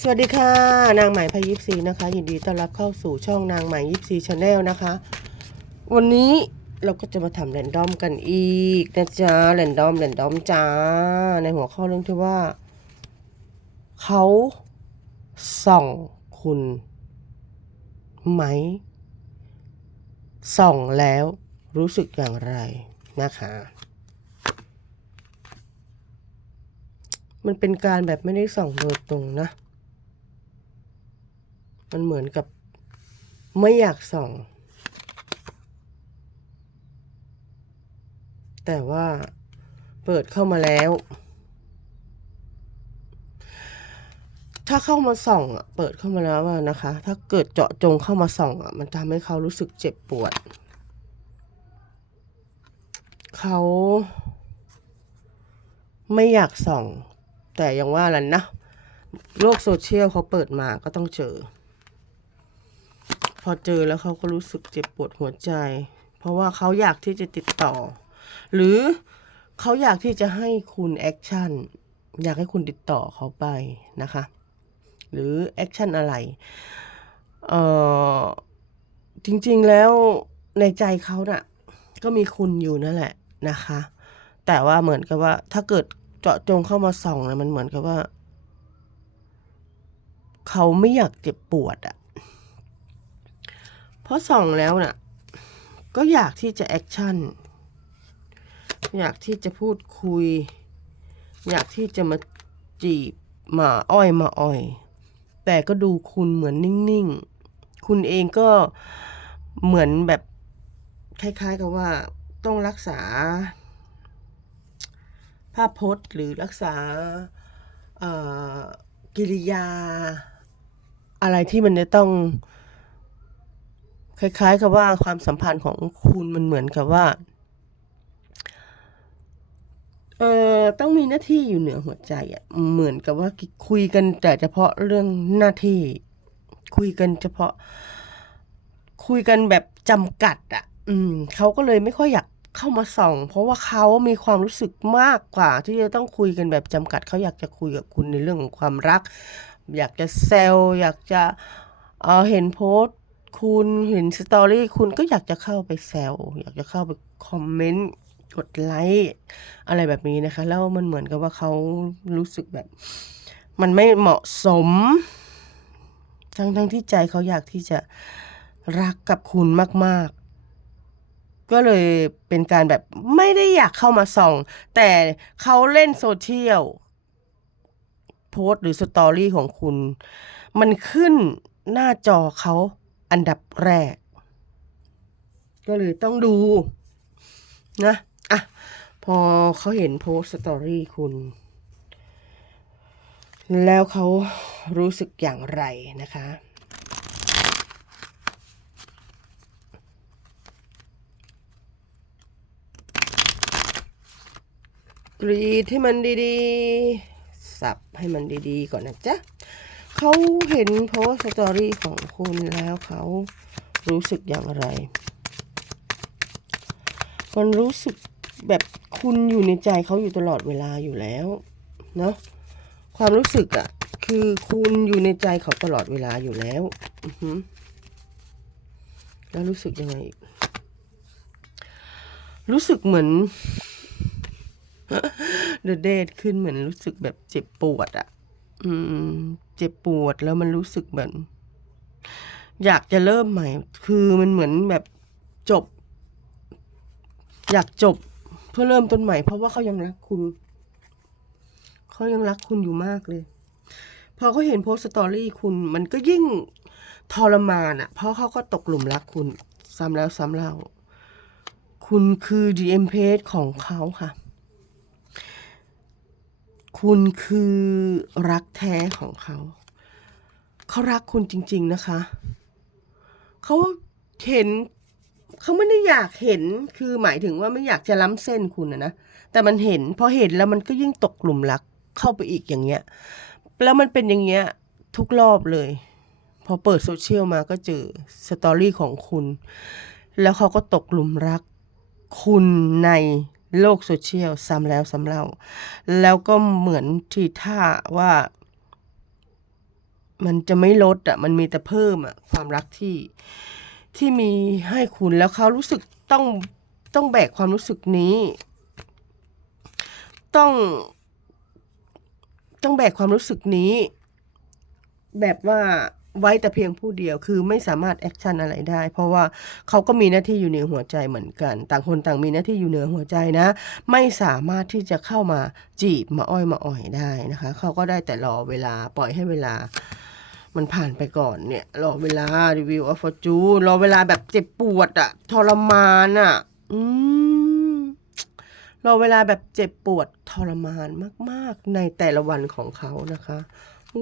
สวัสดีค่ะ นางใหม่พายิปซีนะคะ ยินดีต้อนรับเข้าสู่ช่องนางใหม่ยิปซีชาแนลนะคะ วันนี้เราก็จะมาทำแรนดอมกันอีกนะจ๊ะแรนดอมแรนดอมจ้า ในหัวข้อเรื่องที่ว่า เขาส่องคุณไหม ส่องแล้วรู้สึกอย่างไรนะคะ มันเป็นการแบบไม่ได้ส่องโดยตรงนะ มันเหมือนกับ ไม่อยากส่อง แต่ว่าเปิดเข้ามาแล้ว ถ้าเข้ามาส่องอะเปิดเข้ามาแล้วนะคะ ถ้าเกิดเจาะจงเข้ามาส่องอะมันทำให้เขารู้สึกเจ็บปวด เขาไม่อยากส่อง แต่ยังว่าแหละนะ โลกโซเชียลเขาเปิดมาก็ต้องเจอ อเจอแล้วเขาก็รู้สึกเจ็บปวดหัวใจ เพราะว่าเขาอยากที่จะติดต่อ หรือเขาอยากที่จะให้คุณแอคชั่นอยากให้คุณติดต่อเขาไปนะคะ หรือแอคชั่นอะไร เอ่อ จริงๆแล้วในใจเขาน่ะ ก็มีคุณอยู่นั่นแหละนะคะ แต่ว่าเหมือนกับว่า ถ้าเกิดเจาะจงเข้ามาส่องนะมันเหมือนกับว่า เขาไม่อยากเจ็บปวดอะ เพราะส่องแล้วน่ะ ก็อยากที่จะแอคชั่น อยากที่จะพูดคุย อยากที่จะมาจีบมาอ้อยมาอ้อย แต่ก็ดูคุณเหมือนนิ่งๆ คุณเองก็เหมือนแบบคล้ายๆกับว่าต้องรักษา ภาพพจน์หรือรักษากิริยา อะไรที่มันจะต้อง คล้าย ๆ กับว่าความสัมพันธ์ของคุณมันเหมือนกับว่าเอ่อต้องมีหน้าที่อยู่เหนือหัวใจอะ่ะเหมือนกับว่าคุยกันแต่เฉพาะเรื่องหน้าที่ คุยกันเฉพาะ คุยกันแบบจำกัดอะ่ะ อืมเขาก็เลยไม่ค่อยอยากเข้ามาส่อง เพราะว่าเขามีความรู้สึกมากกว่า ที่จะต้องคุยกันแบบจำกัดเขาอยากจะคุยกับคุณในเรื่องของความรัก อยากจะแซวอยากจะเออเห็นโพสต์ คุณเห็นสตอรี่คุณก็อยากจะเข้าไปแซวอยากจะเข้าไปคอมเมนต์กดไลค์อะไรแบบนี้นะคะ แล้วมันเหมือนกับว่าเขารู้สึกแบบ มันไม่เหมาะสม ทั้งทั้งที่ใจเขาอยากที่จะรักกับคุณมาก ๆ ก็เลยเป็นการแบบไม่ได้อยากเข้ามาส่อง แต่เขาเล่นโซเชียลโพสต์หรือสตอรี่ของคุณ มันขึ้นหน้าจอเขา อันดับแรก ก็เลยต้องดูนะอะพอเขาเห็นโพสต์สตอรี่คุณ แล้วเขารู้สึกอย่างไรนะคะ กรีดให้มันดีๆ สับให้มันดีๆ ก่อนนะจ๊ะ เขาเห็นโพสต์สตอรี่ของคุณแล้วเขารู้สึกอย่างไร มันรู้สึกแบบคุณอยู่ในใจเขาอยู่ตลอดเวลาอยู่แล้วเนาะความรู้สึกอะคือคุณอยู่ในใจเขาตลอดเวลาอยู่แล้วแล้วรู้สึกยังไงอีกรู้สึกเหมือนเดอะเดทขึ้นเหมือนรู้สึกแบบเจ็บปวดอะ อืม เจ็บปวดแล้วมันรู้สึกเหมือน อยากจะเริ่มใหม่ คือมันเหมือนแบบจบ อยากจบเพื่อเริ่มต้นใหม่ เพราะว่าเขายังรักคุณ เขายังรักคุณอยู่มากเลย พอเขาเห็นโพสต์สตอรี่คุณ มันก็ยิ่งทรมานอะเพราะเขาก็ตกหลุมรักคุณซ้ำแล้วซ้ำเล่า คุณคือ DM page ของเขาค่ะ คุณคือรักแท้ของเขา เขารักคุณจริง ๆนะคะ เขาเห็นเขาไม่ได้อยากเห็นคือหมายถึงว่าไม่อยากจะล้ำเส้นคุณนะนะแต่มันเห็นพอเห็นแล้วมันก็ยิ่งตกหลุมรักเข้าไปอีกอย่างเงี้ย แล้วมันเป็นอย่างเงี้ยทุกรอบเลย พอเปิดโซเชียลมาก็เจอสตอรี่ของคุณ แล้วเขาก็ตกหลุมรักคุณใน โลกโซเชียลซ้ำแล้วซ้ำเล่า แล้วก็เหมือนที่ท่าว่า มันจะไม่ลดอะ มันมีแต่เพิ่มอะ ความรักที่ที่มีให้คุณแล้วเขารู้สึกต้องต้องแบกความรู้สึกนี้ ต้อง ต้องแบกความรู้สึกนี้ แบบว่า ไว้แต่เพียงผู้เดียวคือไม่สามารถแอคชั่นอะไรได้ เพราะว่าเขาก็มีหน้าที่อยู่เหนือหัวใจเหมือนกัน ต่างคนต่างมีหน้าที่อยู่เหนือหัวใจนะ ไม่สามารถที่จะเข้ามาจีบมาอ้อยมาอ่อยได้นะคะเขาก็ได้แต่รอเวลาปล่อยให้เวลา มันผ่านไปก่อนเนี่ย รอเวลารีวิวออฟจูรอเวลาแบบเจ็บปวดอะทรมานอะอืมรอเวลาแบบเจ็บปวดทรมานมาก ๆ ในแต่ละวันของเขานะคะ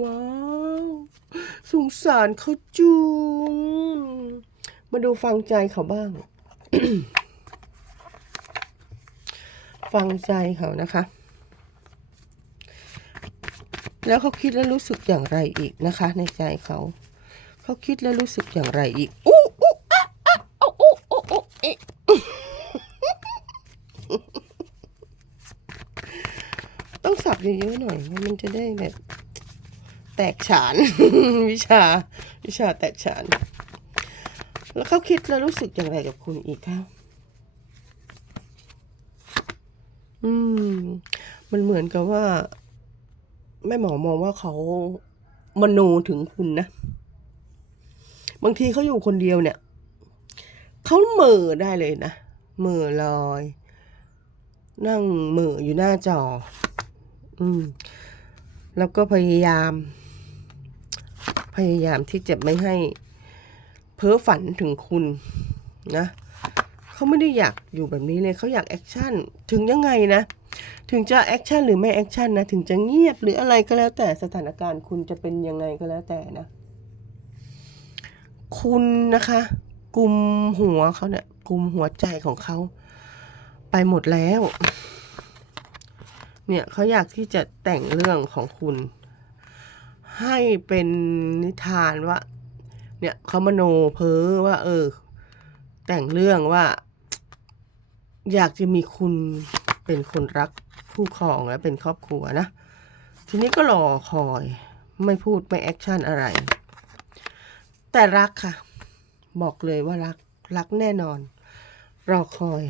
ว้าว สงสารเขาจุง มาดูฟังใจเขาบ้าง ฟังใจเขานะคะ แล้วเขาคิดแล้วรู้สึกอย่างไรอีกนะคะ ในใจเขา เขาคิดแล้วรู้สึกอย่างไรอีกอู้อู้อะอะอาอู้อู้อู้เอ๊ะต้องสับเยอะๆหน่อย มันจะได้แบบ ตกฉาน วิชา วิชาแตกฉาน แล้วเขาคิดแล้วรู้สึกอย่างไรกับคุณอีกครับอืม มันเหมือนกับว่าแม่หมอมองว่าเขามโนถึงคุณนะ บางทีเขาอยู่คนเดียวเนี่ย เขาเหม่อได้เลยนะเหม่อลอย นั่งเหม่ออยู่หน้าจอ อืม แล้วก็พยายาม พยายามที่จะไม่ให้เพ้อฝันถึงคุณนะเขาไม่ได้อยากอยู่แบบนี้เลยเขาอยากแอคชั่นถึงยังไงนะ ถึงจะแอคชั่นหรือไม่แอคชั่นนะถึงจะเงียบหรืออะไรก็แล้วแต่สถานการณ์คุณจะเป็นยังไงก็แล้วแต่นะ คุณนะคะกลุ่มหัวเขาเนี่ยกลุ่มหัวใจของเขาไปหมดแล้ว เนี่ยเขาอยากที่จะแต่งเรื่องของคุณ ให้เป็นนิทานว่า เนี่ยเขามโนเพ้อว่า เออ แต่งเรื่องว่า อยากจะมีคุณเป็นคนรักคู่ครองและเป็นครอบครัวนะ ทีนี้ก็รอคอยไม่พูดไม่แอคชั่นอะไร แต่รักค่ะ บอกเลยว่ารักรักแน่นอน รอคอย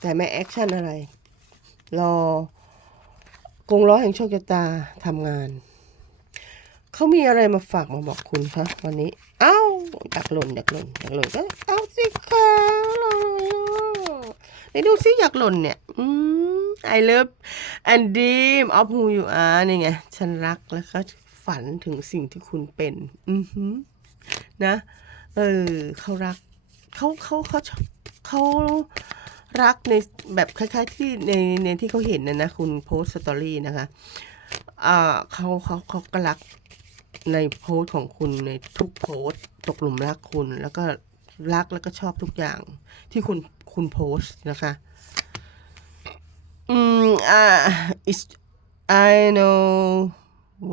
แต่ไม่แอคชั่นอะไร รอกงล้อแห่งโชคชะตาทำงาน เขามีอะไรมาฝากมาบอกคุณคะวันนี้ เอ้าอยากหล่นอยากหล่นอยากหล่นก็เอาสิคะล่นไหนดูสิอยากหล่นเนี่ย อืม I love and dream of who you are นี่ไง ฉันรักแล้วก็ฝันถึงสิ่งที่คุณเป็น อือหือนะ เออเขารักเขาเขาเขาเขารักในแบบคล้ายๆที่ในในที่เขาเห็นนะนะ คุณโพสสตอรี่นะคะอ่าเขาเขาเขาก็รัก ในโพสต์ของคุณในทุกโพสต์ตกหลุมรักคุณ แล้วก็รักแล้วก็ชอบทุกอย่าง ที่คุณคุณโพสต์นะคะอืมอ่า is I know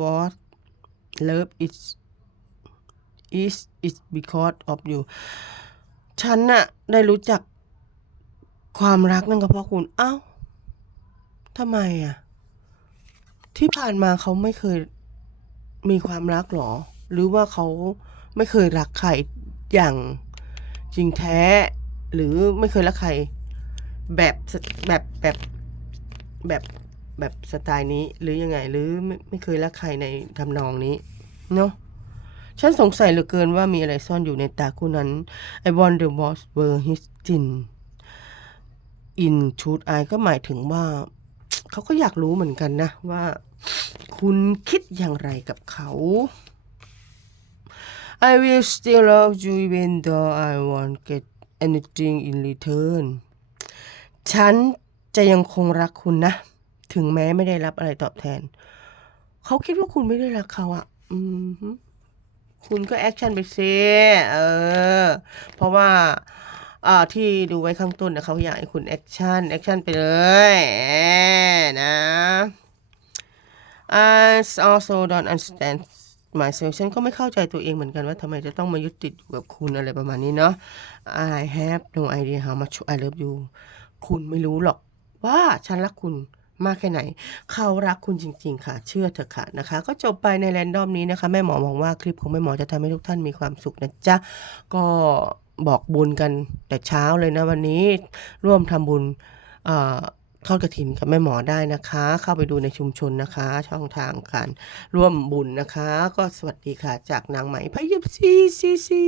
what love is is is because of you ฉันน่ะได้รู้จักความรักนั่นก็เพราะคุณ เอ้าทำไมอะที่ผ่านมาเขาไม่เคย มีความรักหรอ หรือว่าเขาไม่เคยรักใครอย่างจริงแท้ หรือไม่เคยรักใคร แบบแบบแบบแบบแบบสไตล์นี้หรือยังไง หรือไม่ไม่เคยรักใครในทำนองนี้เนาะฉันสงสัยเหลือเกินว่ามีอะไรซ่อนอยู่ในตาคู่นั้น I wonder what were his in in truth eye ก็หมายถึงว่า เขาก็อยากรู้เหมือนกันนะว่า คุณคิดอย่างไรกับเขา I will still love you even though I won't get anything in return ฉันจะยังคงรักคุณนะ ถึงแม้ไม่ได้รับอะไรตอบแทน เขาคิดว่าคุณไม่ได้รักเขาอะอืมคุณก็แอคชั่นไปซิเออ เพราะว่าอ่าที่ดูไว้ข้างต้นนะเขาอยากให้คุณแอคชั่น แอคชั่นไปเลย I also don't understand myself ฉันก็ไม่เข้าใจตัวเองเหมือนกันว่าทำไมจะต้องมายึดติดอยู่กับคุณอะไรประมาณนี้เนาะ I have no idea how much I love you คุณไม่รู้หรอกว่าฉันรักคุณมากแค่ไหน เขารักคุณจริง ๆ ค่ะ เชื่อเถอะค่ะนะคะ ก็จบไปในแรนดอมนี้นะคะ แม่หมอหวังว่าคลิปของแม่หมอจะทำให้ทุกท่านมีความสุขนะจ๊ะ ก็บอกบุญกันแต่เช้าเลยนะวันนี้ร่วมทำบุญ เอ่อทอดกระถินกับแม่หมอได้นะคะ เข้าไปดูในชุมชนนะคะ ช่องทางการร่วมบุญนะคะ ก็สวัสดีค่ะ จากนางไหมพยิบซีซีซี